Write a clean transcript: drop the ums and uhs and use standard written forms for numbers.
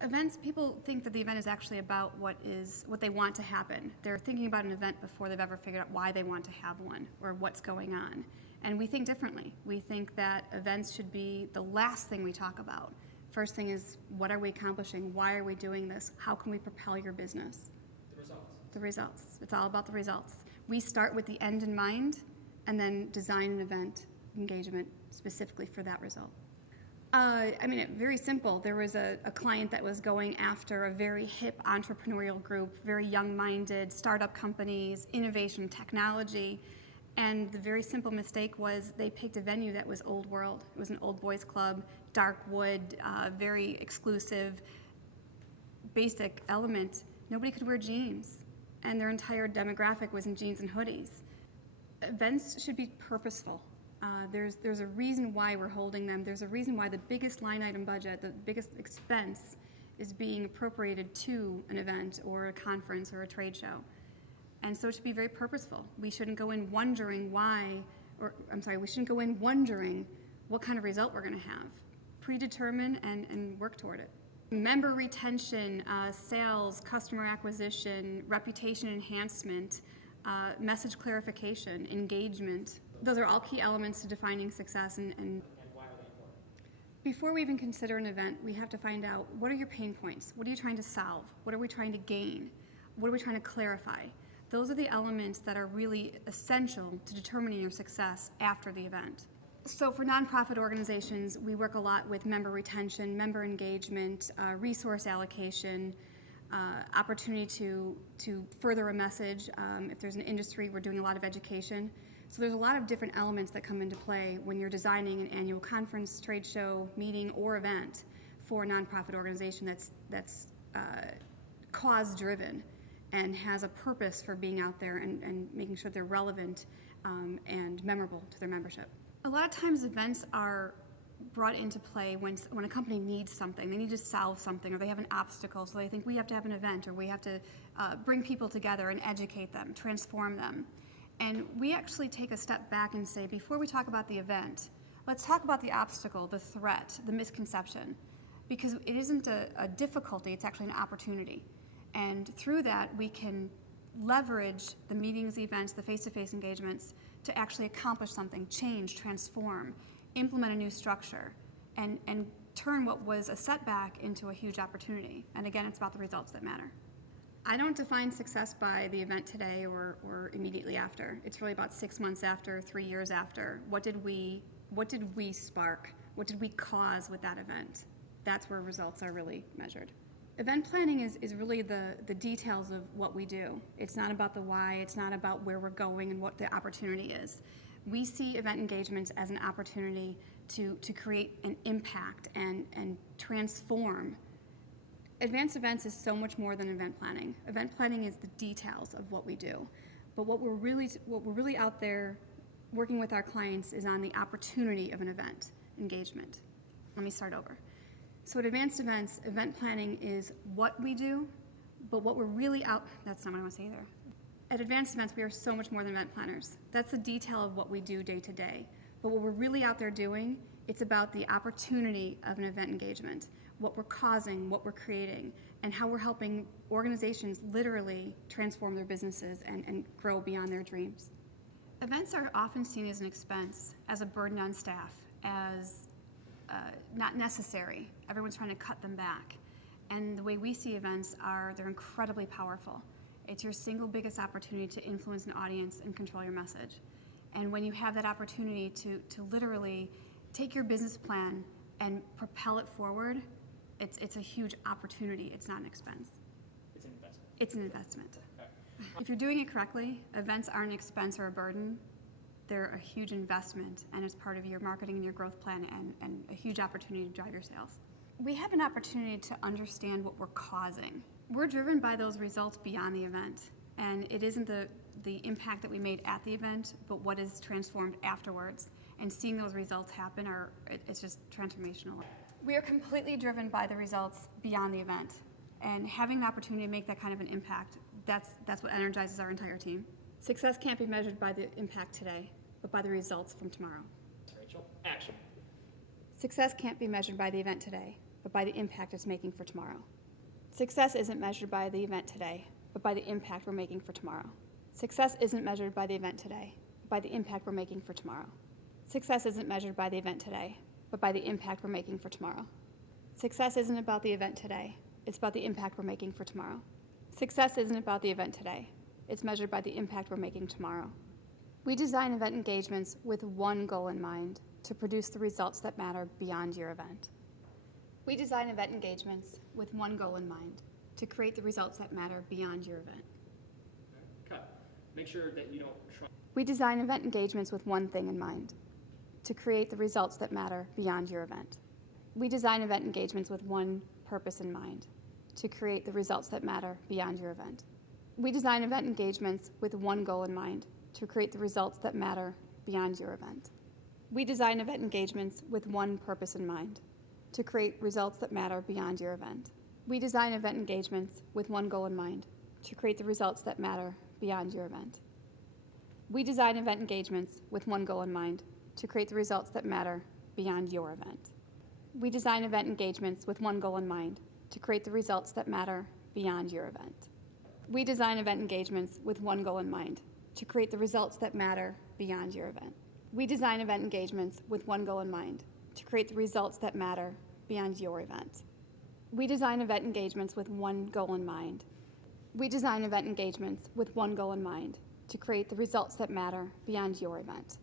Events, people think that the event is actually about what they want to happen. They're thinking about an event before they've ever figured out why they want to have one or what's going on. And we think differently. We think that events should be the last thing we talk about. First thing is, what are we accomplishing? Why are we doing this? How can we propel your business? The results. The results. It's all about the results. We start with the end in mind and then design an event engagement specifically for that result. Very simple. There was a client that was going after a very hip entrepreneurial group, very young-minded startup companies, innovation, technology, and the very simple mistake was they picked a venue that was old world. It was an old boys club, dark wood, very exclusive, basic element. Nobody could wear jeans, and their entire demographic was in jeans and hoodies. Events should be purposeful. There's a reason why we're holding them. There's a reason why the biggest line item budget, the biggest expense, is being appropriated to an event or a conference or a trade show. And so it should be very purposeful. We shouldn't go in wondering we shouldn't go in wondering what kind of result we're going to have. Predetermine and work toward it. Member retention, sales, customer acquisition, reputation enhancement, message clarification, engagement. Those are all key elements to defining success. And why are they important? Before we even consider an event, we have to find out, what are your pain points? What are you trying to solve? What are we trying to gain? What are we trying to clarify? Those are the elements that are really essential to determining your success after the event. So for nonprofit organizations, we work a lot with member retention, member engagement, resource allocation, opportunity to further a message. If there's an industry, we're doing a lot of education. So there's a lot of different elements that come into play when you're designing an annual conference, trade show, meeting, or event for a nonprofit organization that's cause-driven and has a purpose for being out there and making sure they're relevant and memorable to their membership. A lot of times events are brought into play when a company needs something. They need to solve something, or they have an obstacle, so they think we have to have an event, or we have to bring people together and educate them, transform them. And we actually take a step back and say, before we talk about the event, let's talk about the obstacle, the threat, the misconception, because it isn't a difficulty, it's actually an opportunity. And through that, we can leverage the meetings, events, the face-to-face engagements to actually accomplish something, change, transform, implement a new structure, and turn what was a setback into a huge opportunity. And again, it's about the results that matter. I don't define success by the event today or immediately after. It's really about 6 months after, 3 years after. What did we spark? What did we cause with that event? That's where results are really measured. Event planning is really the details of what we do. It's not about the why, it's not about where we're going and what the opportunity is. We see event engagements as an opportunity to create an impact and transform. Advanced events is so much more than event planning. Event planning is the details of what we do. But what we're really out there working with our clients is on the opportunity of an event engagement. Let me start over. So at advanced events, event planning is what we do, but what we're really that's not what I want to say either. At advanced events, we are so much more than event planners. That's the detail of what we do day to day. But what we're really out there doing, it's about the opportunity of an event engagement, what we're causing, what we're creating, and how we're helping organizations literally transform their businesses and grow beyond their dreams. Events are often seen as an expense, as a burden on staff, as not necessary. Everyone's trying to cut them back. And the way we see events they're incredibly powerful. It's your single biggest opportunity to influence an audience and control your message. And when you have that opportunity to literally take your business plan and propel it forward, it's a huge opportunity. It's not an expense. It's an investment. It's an investment. Okay. If you're doing it correctly, events aren't an expense or a burden. They're a huge investment, and it's part of your marketing and your growth plan and a huge opportunity to drive your sales. We have an opportunity to understand what we're causing. We're driven by those results beyond the event, and it isn't the impact that we made at the event, but what is transformed afterwards. And seeing those results happen, it's just transformational. We are completely driven by the results beyond the event, and having the opportunity to make that kind of an impact, that's what energizes our entire team. Success can't be measured by the impact today, but by the results from tomorrow. Rachel, action. Success can't be measured by the event today, but but by the impact it's making for tomorrow. Success isn't measured by the event today, but by the impact we're making for tomorrow. Success isn't measured by the event today, but by the impact we're making for tomorrow. Success isn't measured by the event today, but by the impact we're making for tomorrow. Success isn't about the event today, it's about the impact we're making for tomorrow. Success isn't about the event today, it's measured by the impact we're making tomorrow. We design event engagements with one goal in mind, to produce the results that matter beyond your event. We design event engagements with one goal in mind, to create the results that matter beyond your event. Cut. Make sure that you don't try. We design event engagements with one thing in mind, to create the results that matter beyond your event. We design event engagements with one purpose in mind, to create the results that matter beyond your event. We design event engagements with one goal in mind, to create the results that matter beyond your event. We design event engagements with one purpose in mind, to create results that matter beyond your event. We design event engagements with one goal in mind, to create the results that matter beyond your event. We design event engagements with one goal in mind, to create the results that matter beyond your event. We design event engagements with one goal in mind, to create the results that matter beyond your event. We design event engagements with one goal in mind, to create the results that matter beyond your event. We design event engagements with one goal in mind, to create the results that matter beyond your event. We design event engagements with one goal in mind. We design event engagements with one goal in mind, to create the results that matter beyond your event.